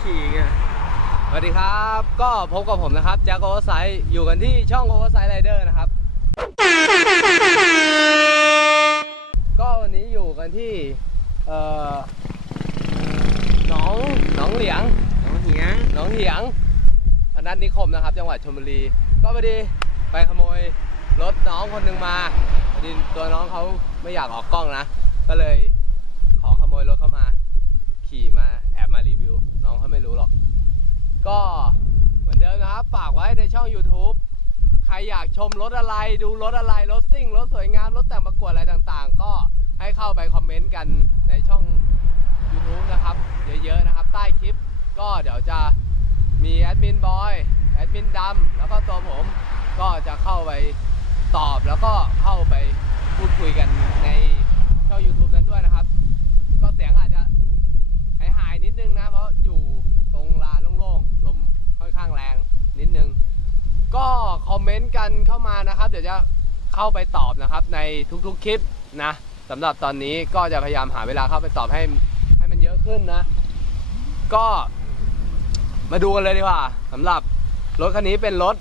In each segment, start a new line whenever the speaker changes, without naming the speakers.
ข้ามาขี่กัน
สวัสดีครับ ก็พบกับผมนะครับแจ็คโอเวอร์ไซด์อยู่กันที่ช่องโอเวอร์ไซด์ไรเดอร์นะครับ ก็วันนี้อยู่กันที่เอ่อหนองหนองเหลียง
น้องเหียง
หนองเหียงพนัสนิคมนะครับ จังหวัดชลบุรี ก็พอดีไปขโมยรถน้องคนหนึ่งมาพอดีตัวน้องเขาไม่อยากออกกล้องนะ ก็เลยขอขโมยรถเข้ามา ขี่มา น้องเขาไม่รู้หรอก ก็เหมือนเดิมนะครับ ฝากไว้ในช่อง YouTube ใครอยากชมรถอะไรดูรถอะไร รถซิ่ง รถสวยงาม รถแต่งประกวดอะไรต่างๆ ก็ให้เข้าไปคอมเมนต์กันในช่อง YouTube นะครับ เยอะๆนะครับ ใต้คลิป ก็เดี๋ยวจะมีแอดมินบอยแอดมินดำแล้วก็ตัวผมก็จะเข้าไปตอบแล้วก็เข้าไปพูดคุยกันในช่อง YouTube นั้นด้วยนะครับ ก็เสียงอาจจะหายหายๆนิดนึงนะ เพราะอยู่ตรงลานโล่งๆ ลมค่อนข้างแรงนิดนึง ก็คอมเมนต์กันเข้ามานะครับ เดี๋ยว จะเข้าไปตอบนะครับ ในทุกๆคลิปนะสำหรับตอนนี้ก็จะพยายามหาเวลาเข้าไปตอบให้ให้มันเยอะขึ้นนะ ก็มาดูกันเลยดีกว่าสำหรับรถคันนี้เป็นรถ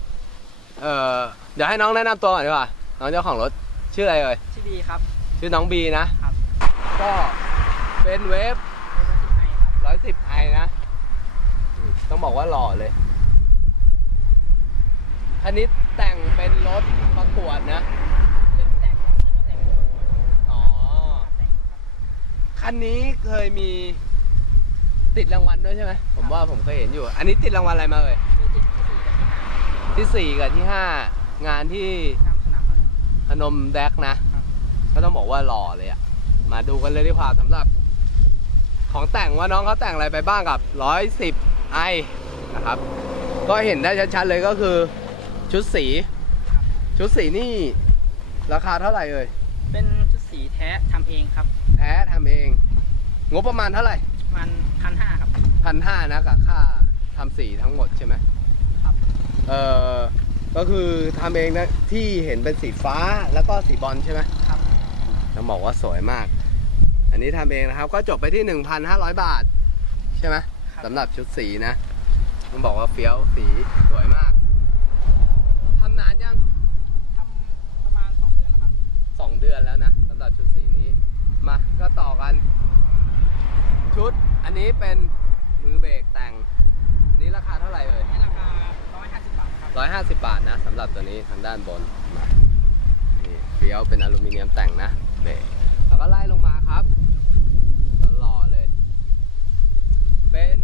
เอ่อเดี๋ยวให้น้องแนะนำตัวก่อนดีกว่าน้องเจ้าของรถชื่ออะไรเอ่ย
ชื่อดีครับ
ชื่อน้องบีนะ
ครับ
ก็เป็นเวฟ
เป็นรถที่ไหนครับ
ร้อยสิบไอนะอืมต้องบอกว่าหล่อเลยคันนี้ แต่งเป็นรถประกวดนะ
เริ่มแต่งเริ่มแต่ง
อ๋อ
แต่งครับ
คันนี้เคยมีติดรางวัลด้วยใช่ไหม ผมว่าผมเคยเห็นอยู่ อันนี้ติดรางวัลอะไรมาเลย
ชื่อจิตที่สี่กับที่ห้า
ที่สี่กับที่ห้างานที่
ตามสนามพนม
พนมแดกนะ
ครับ
ก็ต้องบอกว่าหล่อเลยอะมาดูกันเลยดีกว่าสำหรับ ของแต่งว่าน้องเขาแต่งอะไรไปบ้างกับ 110ไอนะครับ ก็เห็นได้ชัดๆเลยก็คือ ชุดสี ชุดสีนี่ ราคาเท่าไหร่เอ่ย
เป็นชุดสีแท้ทำเองครับ
แท้ทำเอง งบประมาณเท่าไหร่
มันพันห้าครับ
พันห้านะกับค่าทำสีทั้งหมดใช่ไหม
ครับ
เออก็คือทำเองนะที่เห็นเป็นสีฟ้าแล้วก็สีบอลใช่ไหม
ครับ
ต้องบอกว่าสวยมาก อันนี้ทำเองนะครับ ก็จบไปที่ 1,500 บาท ใช่ไหม
ครับ
สำหรับชุดสีนะต้องบอกว่าเฟี้ยวสีสวยมากทำนานยัง
ทำประมาณสองเดือนแล้วครับ
2 เดือนแล้วนะสำหรับชุดสีนี้ มาก็ต่อกัน ชุดอันนี้เป็นมือเบรกแต่ง อันนี้ราคาเท่าไหร่เอ่ย
ให้ราคาร้อยห้าสิบบาทครับ
ร้อยห้าสิบบาทนะสำหรับตัวนี้ทางด้านบนมานี่เฟี้ยวเป็นอลูมิเนียมแต่งนะเบรกแล้วก็ไล่ลงมาครับหล่อๆเลย เป็น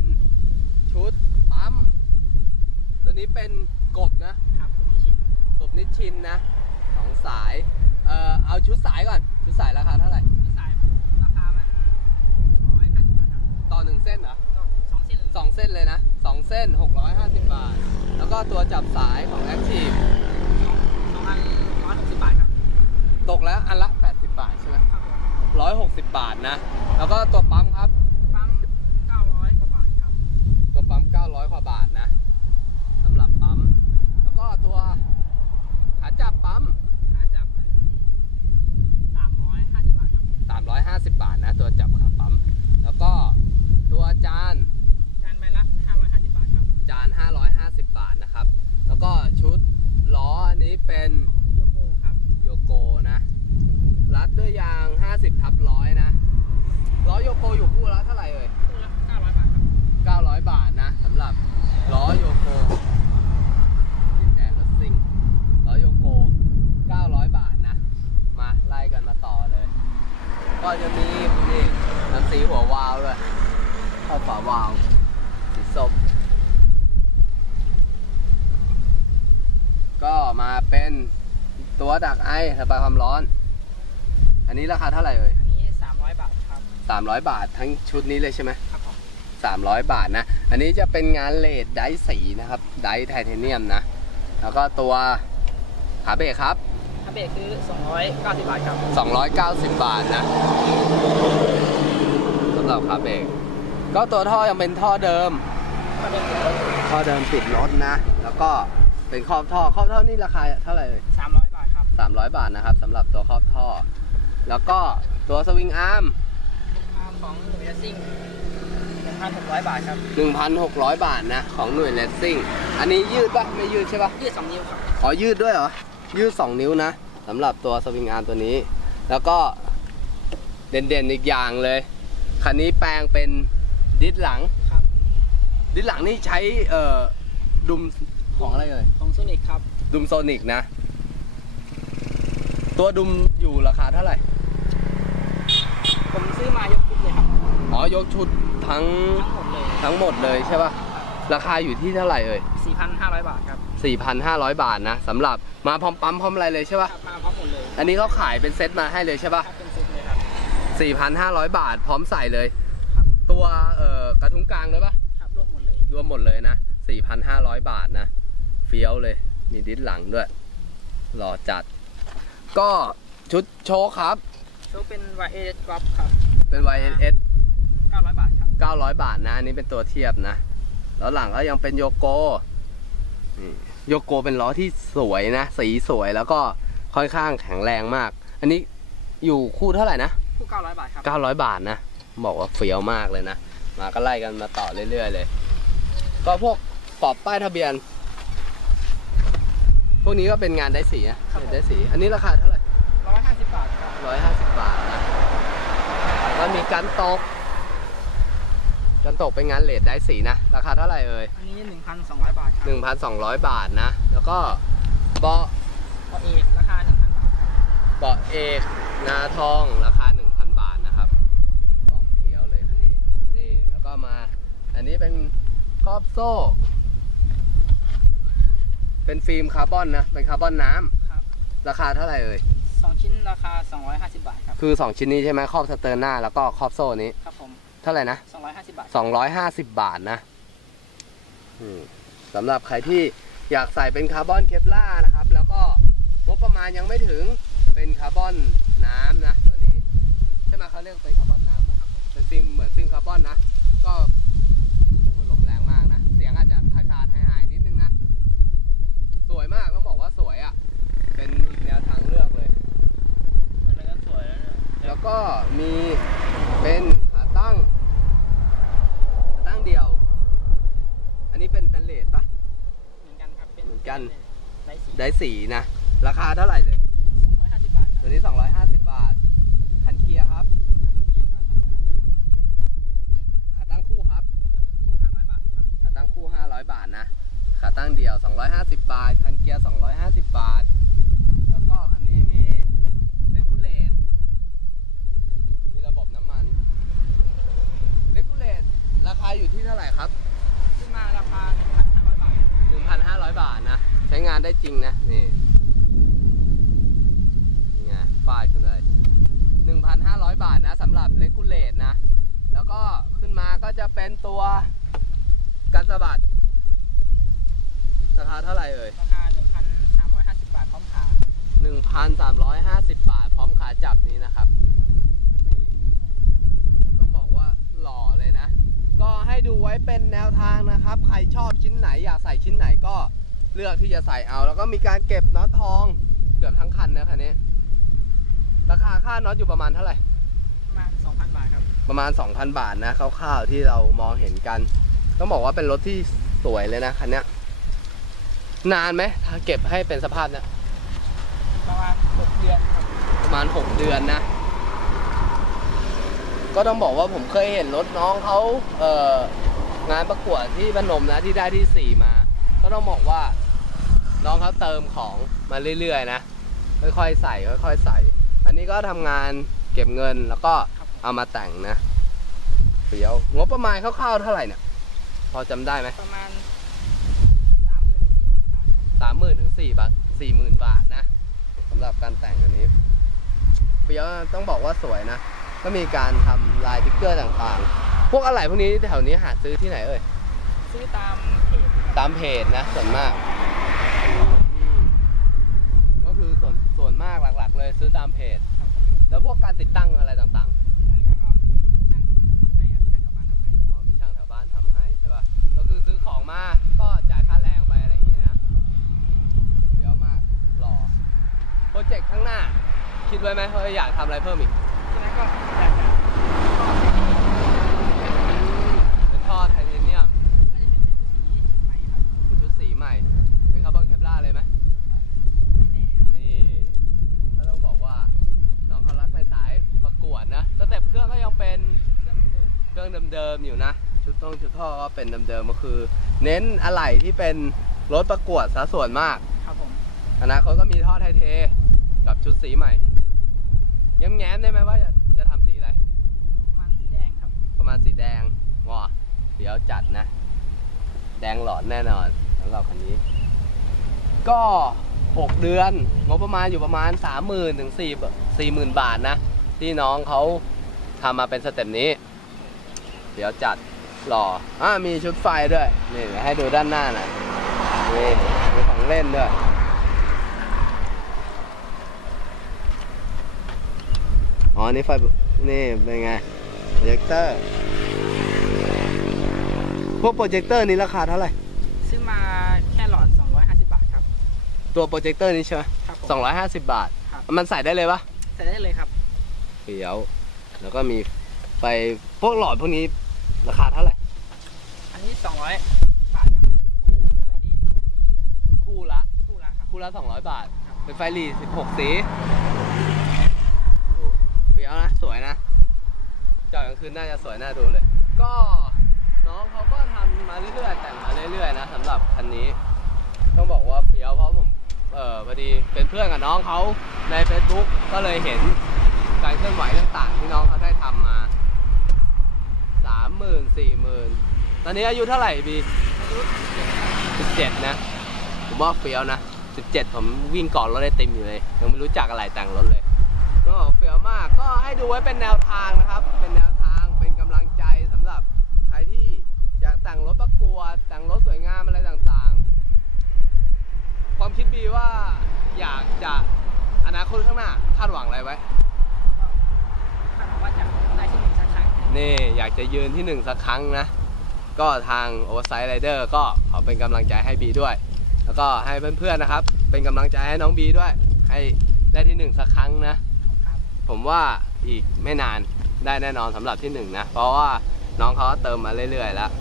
ชุดปั๊ม ตัวนี้เป็นกบนะ
ครับผมไม่ชิ น
กบนิชชินนะสองสาย เอ่อ เอาชุดสายก่อน ชุดสายราคาเท่าไหร่
ที่สายราคามันร้อยห้าสิบบาทครับ
ต่อหนึ่งเส้นเหรอ
ก็สองเส้น
สองเส้นเลยนะสองเส้น 650 บาท แล้วก็ตัวจับสายของ Active
สองอันร้อยหกสิบบาทครับ
ตกแล้วอันละ 80 บาทใช่ไหม
ครับผม
ร้อยหกสิบบาทนะ แล้วก็ตัว บา
ท
นะครับ แล้วก็
ชุดล้อ
อันนี้เป็น
โยโกครับ
โยโกนะ รัดด้วยยาง 50ทับร้อยนะ ล้อโยโกอยู่คู่ละเท่าไหร่เอ่ย
คู่ละ900 บาทครับ
900 บาทนะสำหรับล้อโยโกดินแดนรถซิ่งล้อโยโก 900 บาทนะ มาไล่กันมาต่อเลย ก็จะมีนี่น้ำสีหัววาวด้วยเข้าฝาวาว ตัวดักไอระบายความร้อน อันนี้ราคาเท่าไหร่เอ่ย
อันนี้ 300 บาทครับ
300 บาททั้งชุดนี้เลยใช่ไหม
ครับผม
300 บาทนะ อันนี้จะเป็นงานเลดไดร์สีนะครับ ไดร์ไทเทเนียมนะ แล้วก็ตัวขาเบรกครับ
ถ้าเบรกคือ 290 บาทครับ
290 บาทนะสำหรับขาเบรกก็ตัวท่อยังเป็นท่อเดิม
ถ้าเบรกคือ
ท่อเดิมปิดรถนะ แล้วก็เป็นครอบท่อครอบท่อนี่ราคาเท่าไหร่เอ่ย
300บาทครับ
300 บาทนะครับสำหรับตัวครอบท่อ แล้วก็ตัวสวิงอาร์ม
อาร์มของหน่วยซิ่ง1,600 บาทครับ
1,600 บาทนะ ของหน่วยเลสซิ่ง อันนี้ยืดปะไม่ยืดใช่ปะ
ยืด 2 นิ้วครับ
อ๋อ ยืดด้วยเหรอ ยืด 2 นิ้วนะสำหรับตัวสวิงอาร์มตัวนี้ แล้วก็เด่นๆอีกอย่างเลย คันนี้แปลงเป็นดิสหลัง
ครับ
ดิสหลังนี่ใช้เอ่อดุมของอะไรเอ่ย
ของโซนิกครับ
ดุมโซนิกนะ ตัวดุมอยู่ราคาเท่าไหร่
ผมซื้อมายกกรุ๊ปเลยครับ
อ๋อยกชุดทั้ง
ทั้งหมดเลย
ทั้งหมดเลยใช่ปะราคาอยู่ที่เท่าไหร่เอ่ย
4,500 บาทครับ
4,500 บาทนะสำหรับมาพร้อมปั๊มพร้อมอะไรเลยใช่ปะ
ครับมาพร้อมหมดเลย
อันนี้เขาขายเป็นเซตมาให้เลยใช่ปะ
ครับเป็นเซ็ตเลยครับ
4,500 บาทพร้อมใส่เลย
ครับ
ตัวเอ่อกระทุ้งกลางด้วยปะ
ครับรวมหมดเลย
รวมหมดเลยนะ4,500 บาทนะ เฟี้ยวเลยมีดิสหลังด้วยหล่อจัด ก็ชุดโชว์ครับ
โชว์เป็น YA Drop ครับ
เป็น YNS
900 บาทครับ
900 บาทนะอันนี้เป็นตัวเทียบนะ แล้วหลังก็ยังเป็นโยโกนี่โยโกเป็นล้อที่สวยนะ สีสวยแล้วก็ค่อนข้างแข็งแรงมาก อันนี้อยู่คู่เท่าไหร่นะ
คู่ 900 บาทครับ
900 บาทนะ บอกว่าเฟี้ยวมากเลยนะ มาก็ไล่กันมาต่อเรื่อยๆเลย ก็พวกปอบป้ายทะเบียน พวกนี้ก็เป็นงานได้สีนะครับ
ผม
ได้สี อันนี้ราคาเท่าไหร่
150บาทครับ
150บาทนะแล้วมีกันตกกันตกเป็นงานเลดได้สีนะ ราคาเท่าไหร่เอ่ย
อันนี้1,200บาทครับ
1,200บาทนะ แล้วก็เบาะ
ก็เอกราคา1,000บาทครับ
เบาะเอกนาทองราคา1,000บาทนะครับบอกเฟี้ยวเลยคันนี้ นี่แล้วก็มา อันนี้เป็นครอบโซ่ เป็นฟิล์มคาร์บอนนะ เป็นคาร์บอนน้ำ
ครับ
ราคาเท่าไหร่เอ่ย
2ชิ้นราคา 250 บาทครับ
คือ 2 ชิ้นนี้ใช่ไหมครอบสเตอร์หน้าแล้วก็ครอบโซ่นี้
ครับผม
เท่าไหร่นะ
250 บาท
250 บาทนะอืมสำหรับใครที่อยากใส่เป็นคาร์บอนเคปล่าร์นะครับ แล้วก็งบประมาณยังไม่ถึงเป็นคาร์บอนน้ำนะตัวนี้ ใช่ไหมเขาเรียกเป็นคาร์บอนน้ำปะเป็นฟิล์มเหมือนฟิล์มคาร์บอนนะ ก็โหลมแรงมากนะ เสียงอาจจะขาดขาดๆหายหายๆนิดนึงนะ สวยมากต้องบอกว่าสวยอะ่ะ เป็นอีกแนวทางเลือกเลย
มันก็สวยแล้วเนี่ย
แล้วก็มีเป็นขาตั้งขาตั้งเดียว อันนี้เป็นแตนเลสปะ
เหมือนกันครับ เป็น
เหมือนกัน
ได้ สี
ได้สีนะ ราคาเท่าไหร่เลย
250 บาทครับ
ตัวนี้ 250 บาท คันเกียร์ครับ
เกียร์ก็250บาท
ขาตั้งคู่ครับ
คู่500 บาทครับ
ขาตั้งคู่ 500 บาทนะ ขาตั้งเดียว 250 บาท คันเกียร์ 250 บาท แล้วก็คันนี้มีเลกูเลตมีระบบน้ำมันเลกูเลตราคาอยู่ที่เท่าไหร่ครับ
ขึ้นมาราคา 1,500 บาท
1,500 บาทนะ ใช้งานได้จริงนะ นี่นี่ไงฟาดขึ้นเลย 1,500 บาทนะสำหรับเลกูเลตนะ แล้วก็ขึ้นมาก็จะเป็นตัวกันสะบัดราคาเท่าไหร่เอ่ย
ราคา 1,350 บาทพร้อมขา
1,350 บาทพร้อมขาจับนี้นะครับ นี่ต้องบอกว่าหล่อเลยนะ ก็ให้ดูไว้เป็นแนวทางนะครับ ใครชอบชิ้นไหนอยากใส่ชิ้นไหนก็เลือกที่จะใส่เอา แล้วก็มีการเก็บน็อตทองเกือบทั้งคันนะคันนี้ ราคาค่าน็อตอยู่ประมาณเท่าไหร่
ประ มาณ 2,000 บาทครับ
ประมาณ 2,000 บาทนะคร่าวๆที่เรามองเห็นกัน ต้องบอกว่าเป็นรถที่สวยเลยนะคันเนี้ยนานไหมถ้าเก็บให้เป็นสภาพเนี้ย
ประมาณหกเดือนครับ
ประมาณ 6 เดือนนะ ก็ต้องบอกว่าผมเคยเห็นรถน้องเขาเอ่องานประกวดที่พนมนะที่ได้ที่ 4 มา ก็ต้องบอกว่าน้องเขาเติมของมาเรื่อยๆนะค่อยๆใส่ค่อยๆใส่ อันนี้ก็ทำงาน เก็บเงินแล้วก็
ครับผม
เอามาแต่งนะเดี๋ยวงบประมาณคร่าวๆเท่าไหร่เนี่ย พอจำได้ไหม
ประมาณสามหมื่นถึงสี่หมื่นบาทครับ
สามหมื่นถึงสี่บาทสี่หมื่นบาทนะสำหรับการแต่งอันนี้เฟี้ยวต้องบอกว่าสวยนะ ก็มีการทำลายติ๊กเกอร์ต่างๆ พวกอะไรพวกนี้แถวนี้หาซื้อที่ไหนเอ่ย
ซื้อตามเพจครับ
ตามเพจนะส่วนมากก็คือส่วนส่วนมากหลักๆ เลยซื้อตามเพจ
ครับผม
แล้วพว กการติดตั้งอะไรต่าง
แล้วก็มีช่างทำให้ครับช่างแถวบ้านทำให้
ๆอ๋อมีช่างแถวบ้านทำให้ใช่ป่ะก็คือซื้อของมาก็จ่ายค่าแรงไปอะไรอย่างนี้นะเฟี้ยวมากหล่อโปรเจกต์ข้างหน้า คิดไว้ไหมว่าอยากทำอะไรเพิ่มอีก
ฉะนั้นก็อยากจะก็ให้ดี
เป็นท่อไทเทเนียม
ก็จะเป็นสีใหม่ครับ
เป็นชุดสีใหม่ เป็นคาร์บอนเคปลาร์เลยไหม
ไม่แน่ครับ
นี่ก็ต้องบอกว่า น้องเขารักในสายประกวดนะ สเต็ปเครื่องก็ยังเป็น
เครื่องเดิม
เครื่องเดิมๆอยู่นะ ชุดต้องชุดท่อก็เป็นเดิมๆก็คือ เน้นอะไหล่ที่เป็นรถประกวดซะส่วนมาก
ครับผม
อนาคตก็มีท่อไทเทกับชุดสีใหม่แง้มๆได้ไหมว่าจะจะทำสีอะไร
มันสีแดงครับ
ประมาณสีแดงงอเดี๋ยวจัดนะ แดงหลอนแน่นอนสำหรับคันนี้ ก็ 6 เดือนงบประมาณอยู่ประมาณ 3 0,000ถึง4 40,000 บาทนะ ที่น้องเขาทำมาเป็นสเต็ปนี้ เดี๋ยวจัดหล่ออ่ามีชุดไฟด้วย นี่เดี๋ยวให้ดูด้านหน้าหน่อยนี่มีของเล่นด้วย อ๋อ นี่ไฟ นี่เป็นไง โปรเจคเตอร์ พวกโปรเจคเตอร์นี้ราคาเท่าไหร่
ซื้อมาแค่หลอด 250 บาทครับ
ตัวโปรเจคเตอร์นี้ใช่ไหม
ครับผม
สองร้อยห้าสิบบาท
ครับ
มันใส่ได้เลยปะ
ใส่ได้เลยครับ
เขียว แล้วก็มีไฟ พวกหลอดพวกนี้ ราคาเท่าไหร่
อันนี้200บาทครับคู่แล้วดี
คู่ละ
คู่ละครับ
คู่ละสองร้อยบาท
ครับ
เป็นไฟหลีสิบหกสีเปียวนะ สวยนะจอดกลางคืนน่าจะสวยน่าดูเลย ก็น้องเขาก็ทำมาเรื่อยๆแต่งมาเรื่อยๆนะสำหรับคันนี้ ต้องบอกว่าเฟี้ยวเพราะผมเออพอดีเป็นเพื่อนกับน้องเขาใน Facebook ก็เลยเห็นการเคลื่อนไหวต่างๆที่น้องเขาได้ทำมาสาม หมื่นสี่หมื่นตอนนี้อายุเท่าไหร่บีสิบเจ็ดนะ ผมว่าเฟี้ยวนะสิบเจ็ดผมวิ่งก่อนรถไอติมอยู่เลย ยังไม่รู้จักอะไรแต่งรถเลยก็เฟี้ยวมากก็ให้ดูไว้เป็นแนวทางนะครับ เป็นแนวทางเป็นกำลังใจสำหรับใครที่อยากแต่งรถประกวดแต่งรถสวยงามอะไรต่างๆ ความคิดบีว่าอยากจะอนาคตข้างหน้าคาดหวังอะไรไว้
คาดหวังว่าจะได้ที่หนึ่งสักครั้ง
นี่อยากจะยืนที่หนึ่งสักครั้งนะ ก็ทาง Oversize Rider ก็ขอเป็นกำลังใจให้บีด้วย แล้วก็ให้เพื่อนๆนะครับ เป็นกำลังใจให้น้องบีด้วย ให้ได้ที่หนึ่งสักครั้งนะ ผมว่าอีกไม่นานได้แน่นอนสำหรับที่หนึ่งนะ เพราะว่าน้องเขาเติมมาเรื่อยๆแล้ว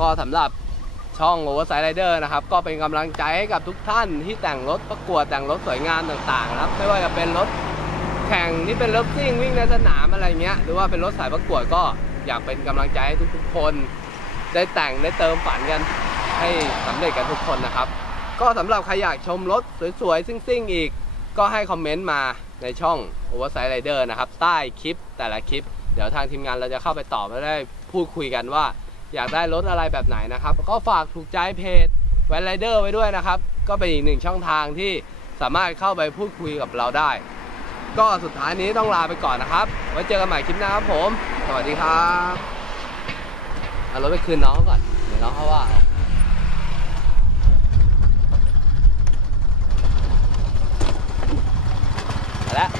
ก็สำหรับช่อง Oversize Rider นะครับ ก็เป็นกำลังใจให้กับทุกท่านที่แต่งรถประกวดแต่งรถสวยงามต่างๆนะครับ ไม่ว่าจะเป็นรถ แข่งที่เป็นรถซิ่งวิ่งในสนามอะไรเงี้ย หรือว่าเป็นรถสายประกวดก็อยากเป็นกำลังใจให้ทุกๆคน ได้แต่งได้เติมฝันกันให้สำเร็จกันทุกคนนะครับ ก็สำหรับใครอยากชมรถสวยๆซิ่งๆอีก ก็ให้คอมเมนต์มาในช่อง Oversize Rider นะครับ ใต้คลิปแต่ละคลิป เดี๋ยวทางทีมงานเราจะเข้าไปตอบและได้พูดคุยกันว่า อยากได้รถอะไรแบบไหนนะครับ ก็ฝากถูกใจเพจแวนไรเดอร์ไว้ด้วยนะครับ ก็เป็นอีกหนึ่งช่องทางที่สามารถเข้าไปพูดคุยกับเราได้ ก็สุดท้ายนี้ต้องลาไปก่อนนะครับ ไว้เจอกันใหม่คลิปหน้าครับผม สวัสดีครับเอารถไปคืนน้องก่อน เดี๋ยวน้องเขาว่าเอาไปแล้ว